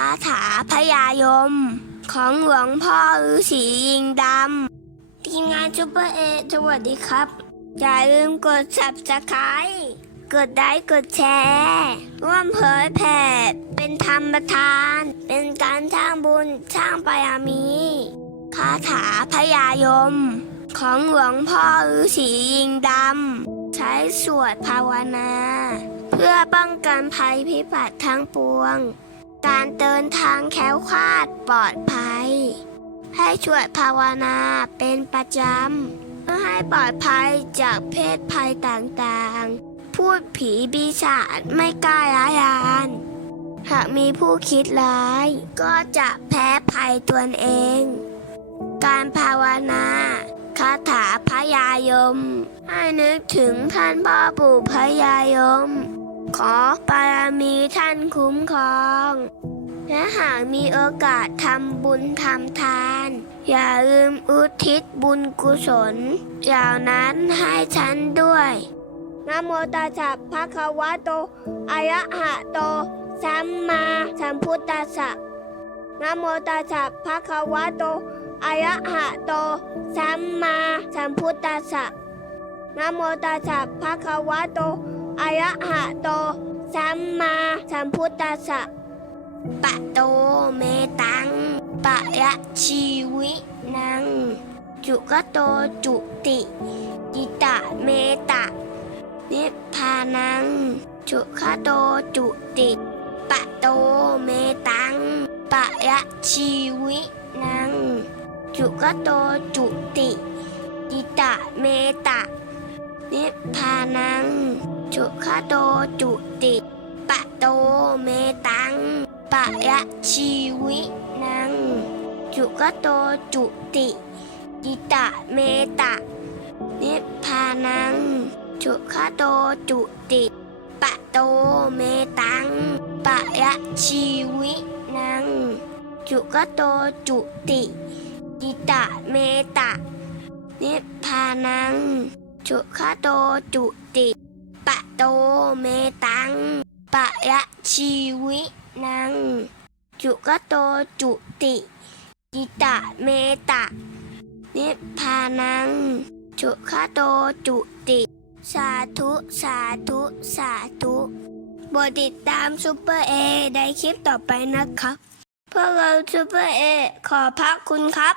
คาถาพยายม ของหลวงพ่อฤาษียิงดำทีมงานซูเปอร์เอสวัสดีครับ อย่าลืมกด subscribe กดไลค์กดแชร์ร่วมเผยแผ่เป็นธรรมทาน เป็นการสร้างบุญสร้างบามีคาถาพยายม ของหลวงพ่อฤาษียิงดำใช้สวดภาวนา เพื่อป้องกันภัยพิบัติทั้งปวง การเดินทางแคล้วคลาดปลอดภัย ให้ช่วยภาวนาเป็นประจำ เพื่อให้ปลอดภัยจากเพศภัยต่างๆ พูดผีปีศาจไม่กล้าร้ายอาน หากมีผู้คิดร้าย ก็จะแพ้ภัยตนเอง การภาวนาคาถาพยายม ให้นึกถึงท่านพ่อปู่พยายม ขอบารมีท่านคุ้มครอง และหากมีโอกาสทำบุญทำทาน อย่าลืมอุทิศบุญกุศลอย่างนั้นให้ฉันด้วยนะโมตัสสะภะคะวะโตอะระหะโต สัมมาสัมพุทธัสสะนะโมตัสสะภะคะวะโตอะระหะโต สัมมาสัมพุทธัสสะนะโมตัสสะภะคะวะโต ระหะโต สัมมาสัมพุทธัสสะปะโตเมตังปะยะชีวินัง จุกโตจุติจิตะเมตะ นิพพานัง จุคะโตจุติปะโตเมตังปะยะชีวินัง จุกโตจุติจิตะเมตะ นิพพานัง จุคะโตจุติปะโตเมตังปะยะชีวินัง จุกะโตจุติจิตะเมตะ นิพพานัง จุคะโตจุติปะโตเมตังปะยะชีวินัง จุกะโตจุติจิตะเมตะ นิพพานัง จุคะโตจุติ ปะโตเมตังปะยะชีวินัง จุกโตจุติจิตะเมตะนิพพานัง จุคโตจุติ สาธุสาธุสาธุโปรดติดตามซูเปอร์เอในคลิปต่อไปนะครับ พวกเราซูเปอร์เอขอพักคุณครับ